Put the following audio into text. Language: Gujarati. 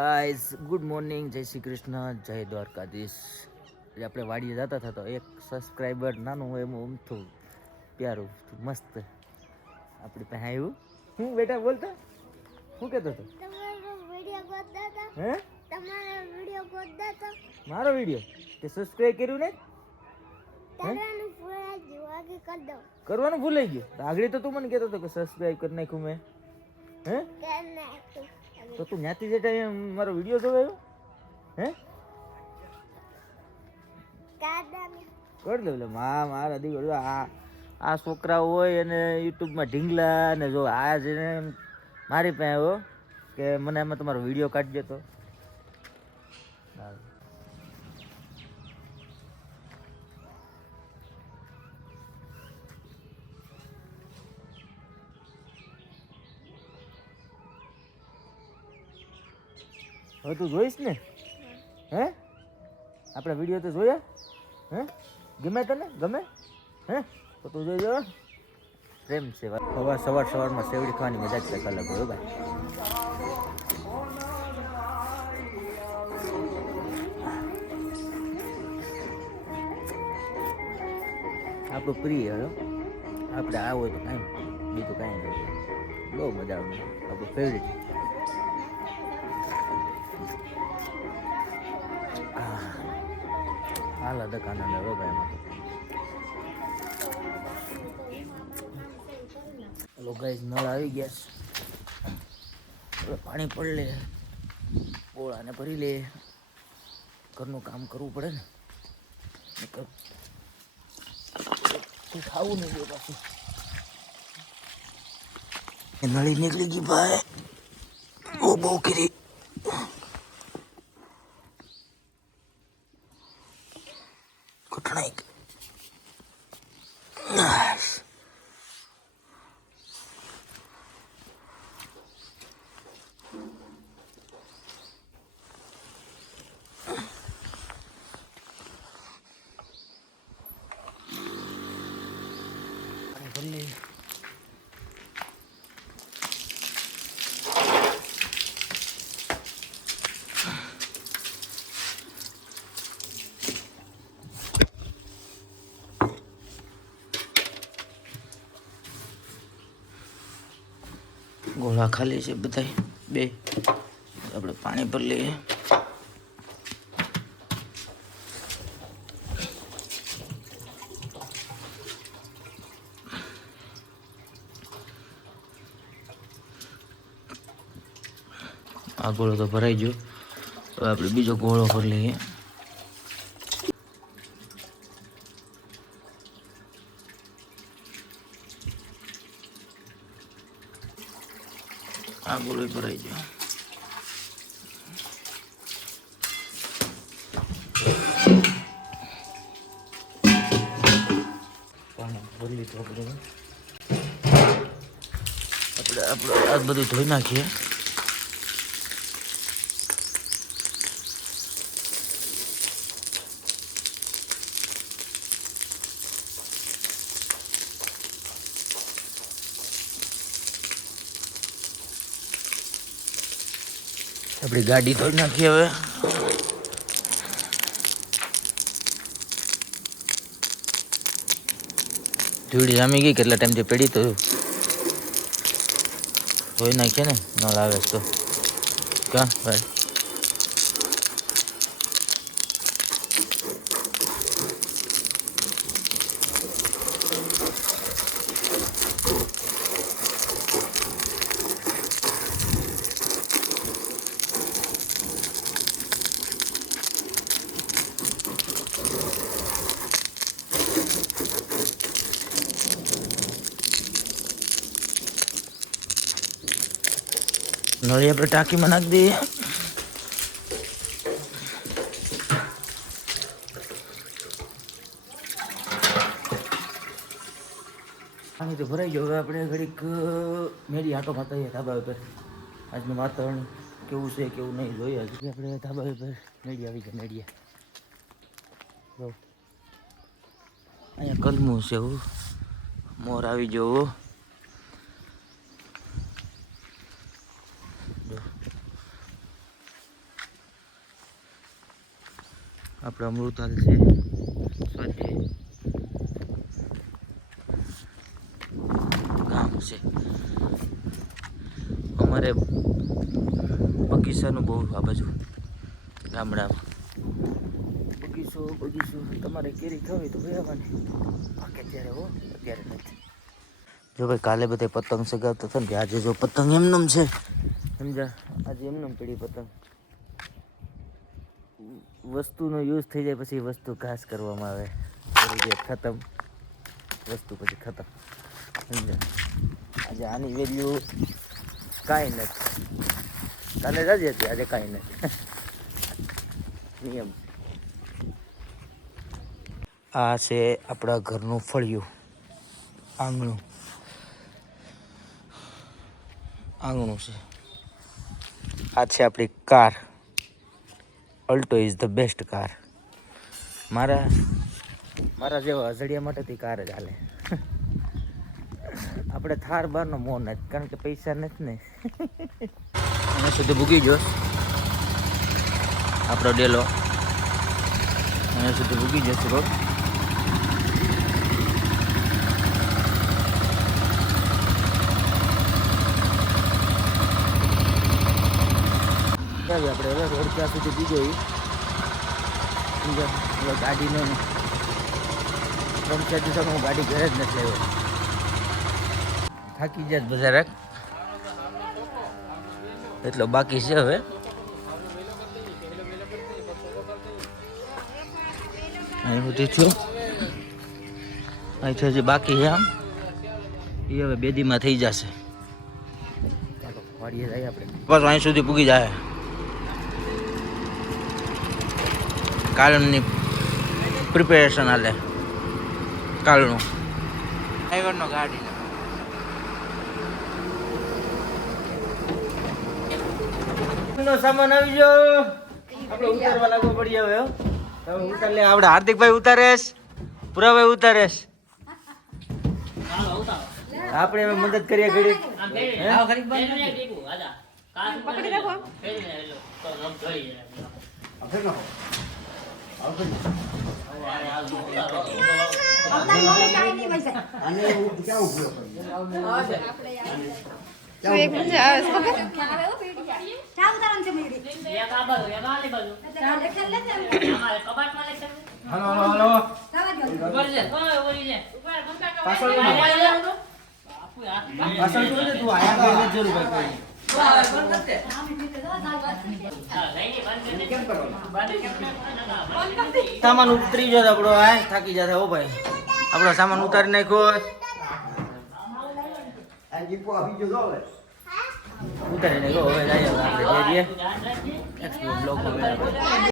ગાઈઝ ગુડ મોર્નિંગ, જય શ્રી કૃષ્ણ, જય દ્વારકાધીશ. એટલે આપણે વાડીએ જતા હતા તો એક સબસ્ક્રાઈબર નાનું હોય એમાં ઊમથું પ્યારું મસ્ત આપણી પાસે આવ્યું. હું બેટા બોલતા શું કહેતો હતો? હે મારો વિડીયો તે સબસ્ક્રાઈબ કર્યું ને? કરવાનું ભૂલાઈ ગયું. આગળ તો તું મને કહેતો હતો કે સબસ્ક્રાઈબ કરી નાખ્યું મેં. હે તો તું જ્ઞાતિ જેટા મારો વિડીયો જોવે આવ્યો? હે કરી દઉં. એટલે મારા દીકરો આ છોકરા હોય અને યુટ્યુબમાં ઢીંગલા ને જો આ જેને મારી પાસે આવ્યો કે મને એમાં તમારો વિડીયો કાઢી દેતો. હવે તું જોઈશ ને? હે આપણા વિડીયો તો જોયા? હે ગમે તને? ગમે? હે તો તું જોઈજો. પ્રેમ છે. સવારમાં સેવડી ખાવાની મજા જ કંઈક અલગ હોય ભાઈ. આપણું પ્રિય આપણે આ હોય તો કાંઈ બીજું કાંઈ નહીં. બહુ મજા આવે. આપણું ફેવરિટ. હાલ દુકાન હવે ભાઈ એમાં તો ગાઈસ નળ આવી ગયા છે. હવે પાણી પડી લે, ગોળાને ભરી લે, ઘરનું કામ કરવું પડે ને. ખાવું નહીં દે પાછું. નળી નીકળી ગઈ ભાઈ. બહુ કરી ઘટનાઈ. ગોળા ખાલી છે બધા બે. આપણે પાણી ભરી લઈએ. આ ગોળો તો ભરાઈ ગયો. હવે આપણે બીજો ગોળો ભરી લઈએ. આ ગોળો ભરાઈ ગયો. પાણી ભરી લીધું આપણે આ બધું ધોઈ નાખીએ. આપણી ગાડી ધોઈ નાખીએ હવે. ધૂળી જામી ગઈ. કેટલા ટાઈમથી પડી તો ધોઈ નાખીએ ને. નળ આવે તો ક્યાં ભાઈ? નળી આપણે ટાંકીમાં નાખી દઈએ. પાણી તો ભરાઈ ગયો. હવે આપણે ઘડીક મેરી આટો મારતા ધાબા ઉપર. આજનું વાતાવરણ કેવું છે કેવું નહીં જોઈએ. હજી આપણે ધાબા ઉપર મેળી આવી ગયા. મેળિયા અહીંયા કલમું છે. એવું મોર આવી ગયો. આપણે અમૃતાલ છે સ્વાધ્યાય ગામ છે. અમારે બગીચાનું બહુ આ બાજુ ગામડામાં બગીચો તમારે કેરી ખાવી તો આવવાની પાકે ત્યારે હો, અત્યારે નથી. જો ભાઈ કાલે બધા પતંગ સગાવતા હતા ને આજે જો પતંગ એમનેમ છે સમજા, આજે એમનેમ પડી પતંગ. વસ્તુનો યુઝ થઈ જાય પછી વસ્તુ ઘાસ કરવામાં આવે, ખતમ વસ્તુ પછી ખતમ સમજા. આજે આની વેલ્યુ કાંઈ નથી, કાલે રાજી હતી આજે કાંઈ નથી. નિયમ આ છે આપણા ઘરનું ફળિયું, આંગણું છે. આ છે આપણી car. Alto is the best car. મારા જેવા અઝડિયા માટેથી કાર જ હાલે. આપણે થાર બારનો મોહ નથી, કારણ કે પૈસા નથી ને. અહીંયા સુધી ભૂગી ગયો આપણો ડેલો, અહીંયા સુધી ભૂગી જશે રોડ. આપણે હવે રોડ ક્યાં સુધી બીજો ગાડીનો 3-4 દિવસમાં હું ગાડી ઘરે જ નથી આવ્યો, થાકી જાય બધા રાખ એટલો બાકી છે. હવે અહીં સુધી થયું, અહીંથી હજી બાકી છે આમ, એ હવે બેદીમાં થઈ જશે. વાડીએ જઈએ આપણે, બસ અહીં સુધી પૂગી જાય. કાલની પ્રિપેરેશન હાલે, કાલનું ડ્રાઈવરનો ગાડી નો સામાન આવી ગયો. આપણે ઉતારવા લાગવો પડી હવે. તમે ઉતાર લે, આપણે હાર્દિકભાઈ ઉતારેશ, પુરાભાઈ ઉતારેશ, આપણે હવે મદદ કરીએ ઘડી. સામાન ઉતરી જશે આપણો, થાકી જશે. હો ભાઈ, આપણો સામાન ઉતારી નાખ્યો, ઉતારી નાખ્યો. હવે જઈએ આપણે